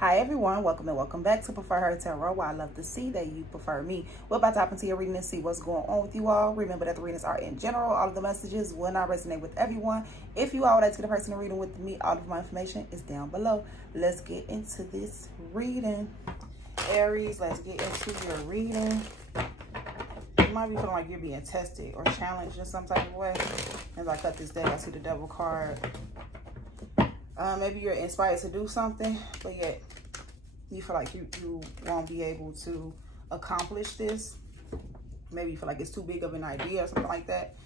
Hi everyone, welcome and welcome back to Prefer Her Tarot, where I love to see that you prefer me. We're about to hop into your reading and see what's going on with you all. Remember that the readings are in general. All of the messages will not resonate with everyone. If you all would like to get a personal reading with me, all of my information is down below. Let's get into this reading. Aries, let's get into your reading. You might be feeling like you're being tested or challenged in some type of way. As I cut this deck, I see the Devil card. Maybe you're inspired to do something, but yet you feel like you won't be able to accomplish this. Maybe you feel like it's too big of an idea or something like that,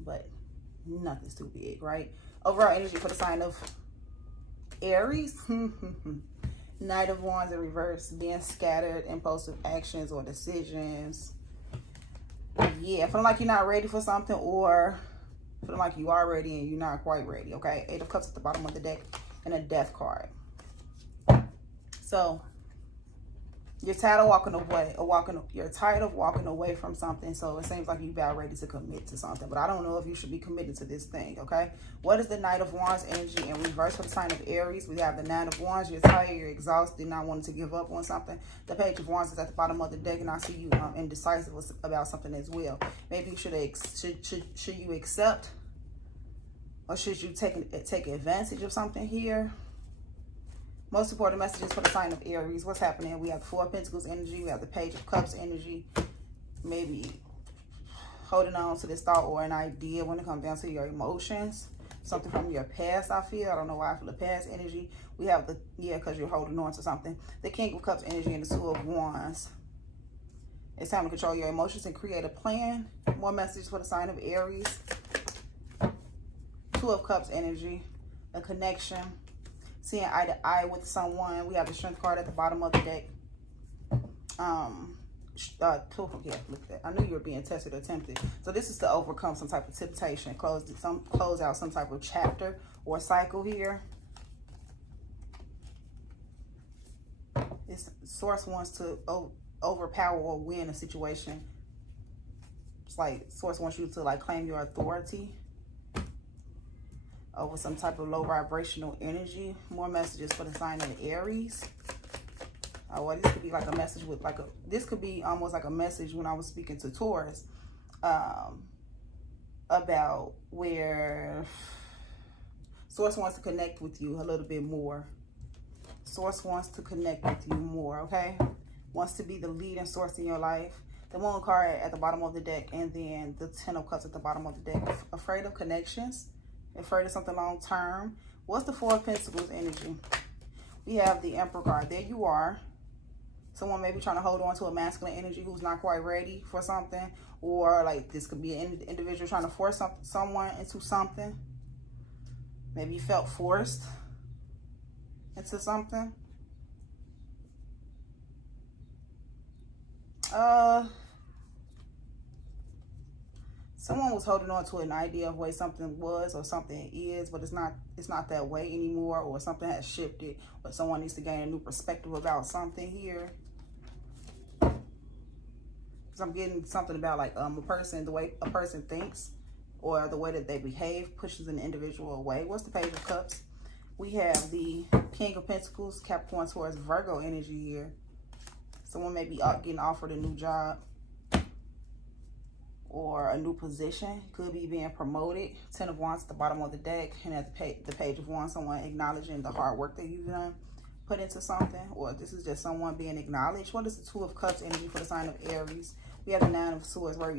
but nothing's too big, right? Overall energy for the sign of Aries. Knight of Wands in reverse, being scattered, impulsive actions or decisions. Yeah, feeling like you're not ready for something, or feeling like you are ready and you're not quite ready, okay? Eight of Cups at the bottom of the deck and a Death card. So you're tired of walking away, you're tired of walking away from something. So it seems like you're about ready to commit to something, but I don't know if you should be committed to this thing, okay? What is the Knight of Wands energy in reverse for the sign of Aries? We have the Nine of Wands. You're tired, you're exhausted, not wanting to give up on something. The Page of Wands is at the bottom of the deck, and I see you indecisive about something as well. Maybe you should you accept, or should you take advantage of something here? Most important messages for the sign of Aries. What's happening? We have the Four of Pentacles energy. We have the Page of Cups energy. Maybe holding on to this thought or an idea when it comes down to your emotions. Something from your past, I feel. I don't know why I feel the past energy. We have the, because you're holding on to something. The King of Cups energy and the Two of Wands. It's time to control your emotions and create a plan. More messages for the sign of Aries. Two of Cups energy. A connection. Seeing eye to eye with someone. We have the Strength card at the bottom of the deck. I knew you were being tested or tempted. So this is to overcome some type of temptation. Close out some type of chapter or cycle here. Source wants to overpower or win a situation. It's like Source wants you to like claim your authority over some type of low vibrational energy. More messages for the sign of Aries. Well, this could be like a message with like this could be almost like a message when I was speaking to Taurus about where Source wants to connect with you a little bit more. Source wants to connect with you more, okay? Wants to be the leading source in your life. The Moon card at the bottom of the deck, and then the Ten of Cups at the bottom of the deck. Afraid of connections. Afraid of something long term. What's the Four of Pentacles energy? We have the Emperor card. There you are. Someone may be trying to hold on to a masculine energy who's not quite ready for something, or like this could be an individual trying to force someone into something. Maybe you felt forced into something. Someone was holding on to an idea of way something was or something is, but it's not that way anymore, or something has shifted, but someone needs to gain a new perspective about something here. So I'm getting something about like a person, the way a person thinks or the way that they behave pushes an individual away. What's the Page of Cups? We have the King of Pentacles, Capricorn, Taurus, Virgo energy here. Someone may be getting offered a new job or a new position. Could be being promoted. Ten of Wands at the bottom of the deck, and at the Page of Wands, someone acknowledging the hard work that you've done, put into something, or this is just someone being acknowledged. What is the Two of Cups energy for the sign of Aries? We have the Nine of Swords, where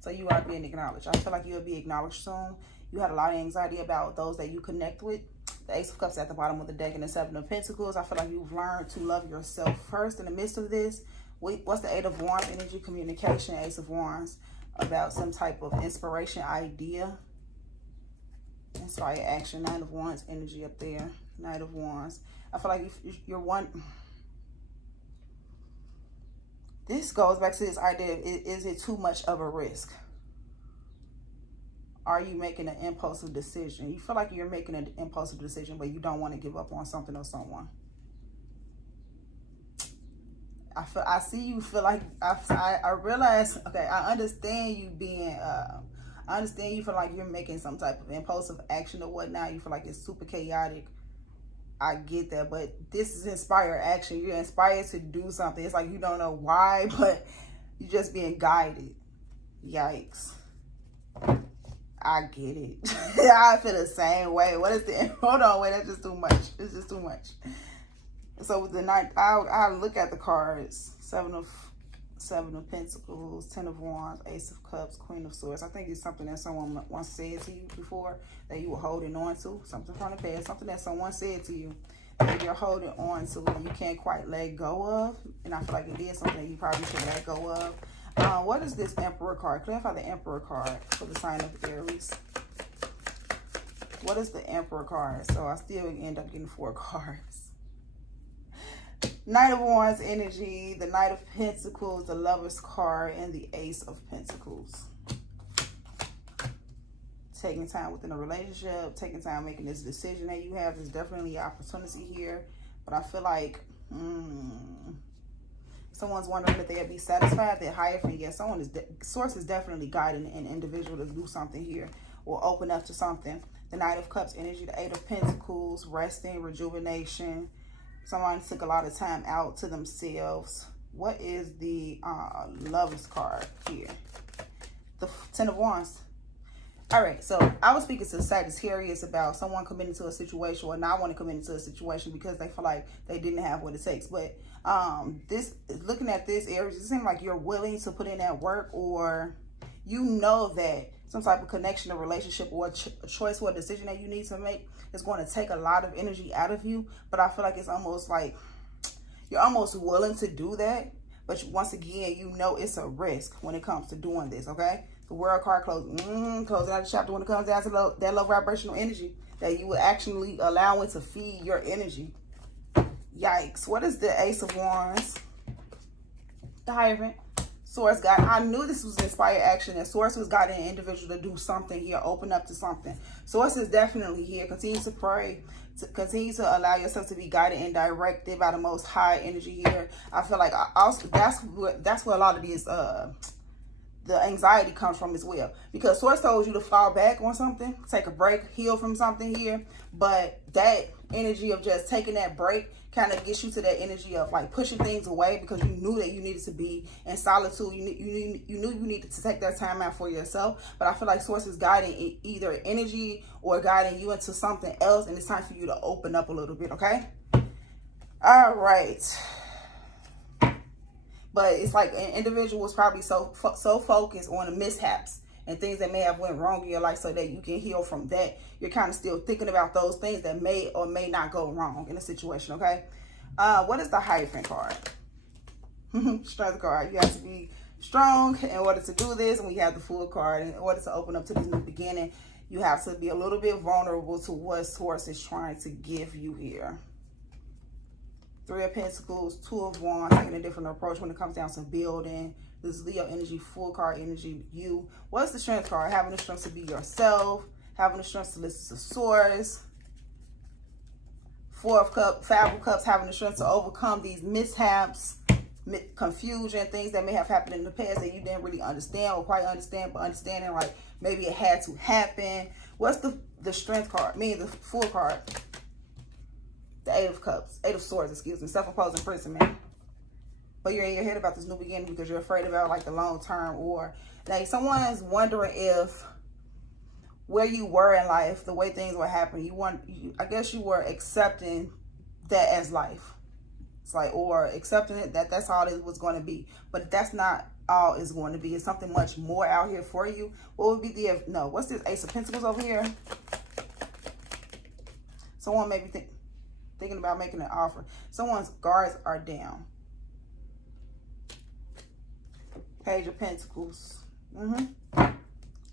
so you are being acknowledged. I feel like you'll be acknowledged soon. You had a lot of anxiety about those that you connect with. The Ace of Cups at the bottom of the deck and the Seven of Pentacles. I feel like you've learned to love yourself first in the midst of this. What's the Eight of Wands energy? Communication, Ace of Wands. About some type of inspiration, idea, inspire action. Nine of Wands energy up there. Knight of Wands. I feel like you're one. This goes back to this idea of, is it too much of a risk? Are you making an impulsive decision? You feel like you're making an impulsive decision, but you don't want to give up on something or someone. I see you feel like, I realize, okay, I understand you being, I understand you feel like you're making some type of impulsive action or whatnot. You feel like it's super chaotic. I get that, but this is inspired action. You're inspired to do something. It's like you don't know why, but you're just being guided. Yikes. I get it. I feel the same way. What is the, hold on, wait, that's just too much. It's just too much. So with the night, I'll look at the cards. Seven of Pentacles, Ten of Wands, Ace of Cups, Queen of Swords. I think it's something that someone once said to you before that you were holding on to. Something from the past, something that someone said to you that you're holding on to and you can't quite let go of. And I feel like it is something that you probably should let go of. What is this Emperor card? Clarify the Emperor card for the sign of Aries. What is the Emperor card? So I still end up getting 4 cards. Knight of Wands energy, the Knight of Pentacles, the Lover's card, and the Ace of Pentacles. Taking time within a relationship, taking time making this decision that you have. There's definitely an opportunity here. But I feel like someone's wondering if they'll be satisfied. They're Hierophant. Yes, Source is definitely guiding an individual to do something here or open up to something. The Knight of Cups energy, the Eight of Pentacles, resting, rejuvenation. Someone took a lot of time out to themselves. What is the Lover's card here? The Ten of Wands. All right, so I was speaking to Sagittarius about someone committing to a situation or not want to commit to a situation because they feel like they didn't have what it takes. But looking at this, Aries, it seems like you're willing to put in that work, or you know that some type of connection or relationship or a choice or a decision that you need to make is going to take a lot of energy out of you. But I feel like it's almost like you're almost willing to do that. But once again, you know it's a risk when it comes to doing this, okay? The World card closing out the chapter when it comes down to that low vibrational energy that you will actually allow it to feed your energy. Yikes. What is the Ace of Wands? The Hierophant. Source guide. I knew this was inspired action, and Source was guiding an individual to do something here, open up to something. Source is definitely here. Continue to pray. Continue to allow yourself to be guided and directed by the Most High energy here. I feel like that's where a lot of these the anxiety comes from as well, because Source told you to fall back on something, take a break, heal from something here, but that energy of just taking that break kind of gets you to that energy of like pushing things away because you knew that you needed to be in solitude. You knew you needed to take that time out for yourself. But I feel like Source is guiding either energy or guiding you into something else, and it's time for you to open up a little bit, okay? All right. But it's like an individual was probably so focused on the mishaps and things that may have went wrong in your life so that you can heal from that. You're kind of still thinking about those things that may or may not go wrong in a situation, okay? What is the Hierophant card? Strength card. You have to be strong in order to do this, and we have the Fool card. In order to open up to this new beginning, you have to be a little bit vulnerable to what Source is trying to give you here. Three of Pentacles, Two of Wands, taking a different approach when it comes down to building. This is Leo energy, Fool card energy, you. What's the Strength card? Having the strength to be yourself, having the strength to listen to Source. Five of Cups, having the strength to overcome these mishaps, confusion, things that may have happened in the past that you didn't really understand or quite understand, but understanding like maybe it had to happen. What's the Strength card? The Fool card. The Eight of Cups, Eight of Swords, excuse me, self-imposed imprisonment. But you're in your head about this new beginning because you're afraid about like the long term, or like someone is wondering if where you were in life, the way things were happening, I guess you were accepting that as life. It's like, or accepting it that that's all it was going to be. But that's not all it's going to be. It's something much more out here for you. What would be what's this Ace of Pentacles over here? Someone may be thinking about making an offer. Someone's guards are down. Page of Pentacles.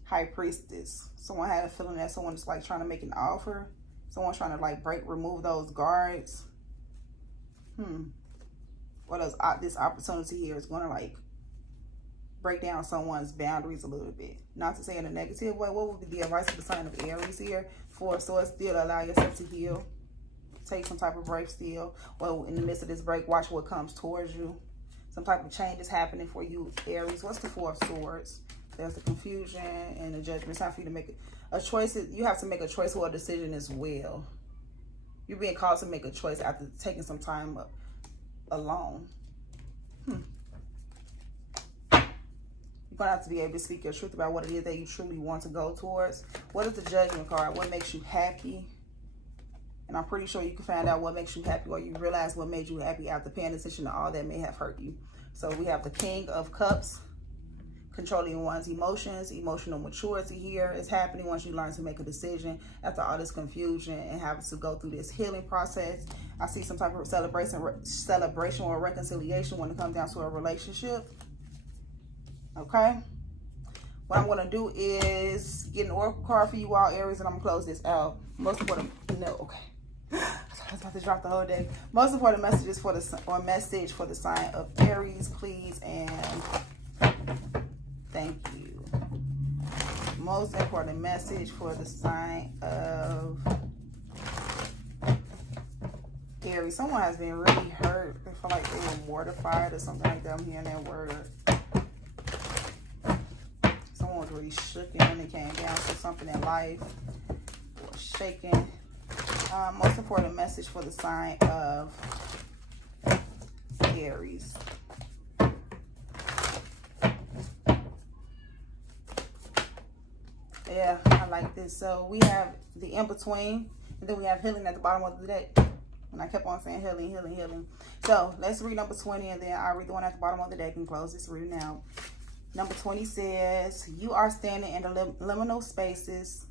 High Priestess. Someone had a feeling that someone is like trying to make an offer. Someone's trying to like remove those guards. What else? This opportunity here is going to like break down someone's boundaries a little bit. Not to say in a negative way. What would be the advice for the sign of Aries here? For Source, still allow yourself to heal. Take some type of break still. Well, in the midst of this break, watch what comes towards you. Some type of change is happening for you, Aries. What's the Four of Swords? There's the confusion and the judgment. It's time for you to make a choice. You have to make a choice or a decision as well. You're being called to make a choice after taking some time alone. You're going to have to be able to speak your truth about what it is that you truly want to go towards. What is the Judgment card? What makes you happy? And I'm pretty sure you can find out what makes you happy, or you realize what made you happy after paying attention to all that may have hurt you. So we have the King of Cups, controlling one's emotions. Emotional maturity here is happening once you learn to make a decision after all this confusion and having to go through this healing process. I see some type of celebration or reconciliation when it comes down to a relationship. Okay, what I'm going to do is get an oracle card for you all, Aries, and I'm going to close this out. Most important, no, okay. I was about to drop the whole day. Most important messages for the message for the sign of Aries, please, and thank you. Most important message for the sign of Aries. Someone has been really hurt. They feel like they were mortified or something like that. I'm hearing that word. Someone was really shook when they came down to something in life, or shaken. Most important message for the sign of Aries. Yeah, I like this. So we have the in-between, and then we have healing at the bottom of the deck. And I kept on saying healing, healing, healing. So let's read number 20, and then I'll read the one at the bottom of the deck and close this reading out. Number 20 says, you are standing in the liminal spaces.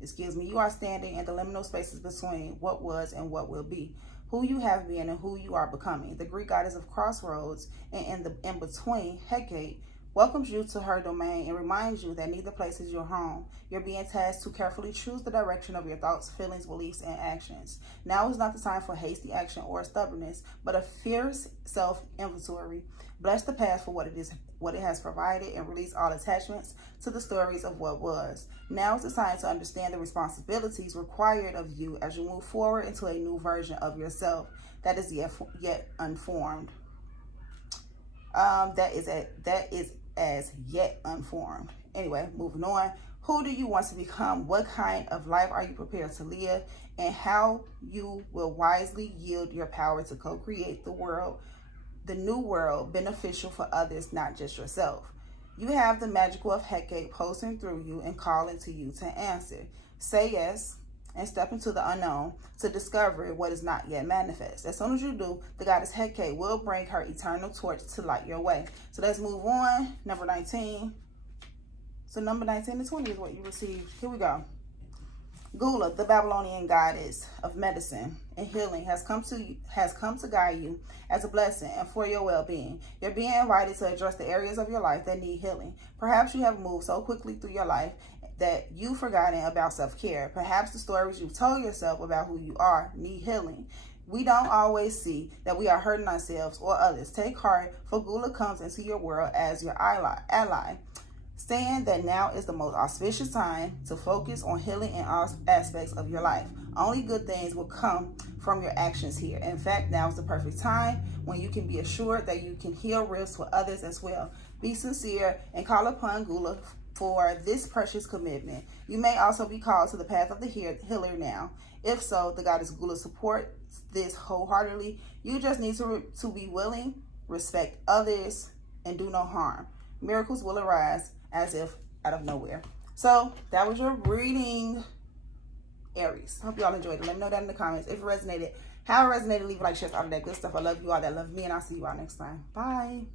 You are standing in the liminal spaces between what was and what will be, who you have been and who you are becoming. The Greek goddess of crossroads and in the in-between, Hecate, welcomes you to her domain and reminds you that neither place is your home. You're being tasked to carefully choose the direction of your thoughts, feelings, beliefs, and actions. Now is not the time for hasty action or stubbornness, but a fierce self-inventory. Bless the past for what it has provided, and release all attachments to the stories of what was. Now is the time to understand the responsibilities required of you as you move forward into a new version of yourself that is yet unformed. That is as yet unformed. Anyway, moving on. Who do you want to become? What kind of life are you prepared to live? And how you will wisely yield your power to co-create the new world, beneficial for others, not just yourself. You have the magical of Hecate pulsing through you and calling to you to answer. Say yes and step into the unknown to discover what is not yet manifest. As soon as you do, the goddess Hecate will bring her eternal torch to light your way. So let's move on. Number 19. So number 19 and 20 is what you received. Here we go. Gula, the Babylonian goddess of medicine and healing, has come to guide you as a blessing and for your well-being. You're being invited to address the areas of your life that need healing. Perhaps you have moved so quickly through your life that you've forgotten about self-care. Perhaps the stories you've told yourself about who you are need healing. We don't always see that we are hurting ourselves or others. Take heart, for Gula comes into your world as your ally. Saying that now is the most auspicious time to focus on healing in all aspects of your life. Only good things will come from your actions here. In fact, now is the perfect time when you can be assured that you can heal rifts for others as well. Be sincere and call upon Gula for this precious commitment. You may also be called to the path of the healer now. If so, the goddess Gula supports this wholeheartedly. You just need to be willing, respect others, and do no harm. Miracles will arise as if out of nowhere. So that was your reading, Aries. Hope y'all enjoyed it. Let me know that in the comments if it resonated. How it resonated, leave a like, share, all of that good stuff. I love you all that love me, and I'll see you all next time. Bye.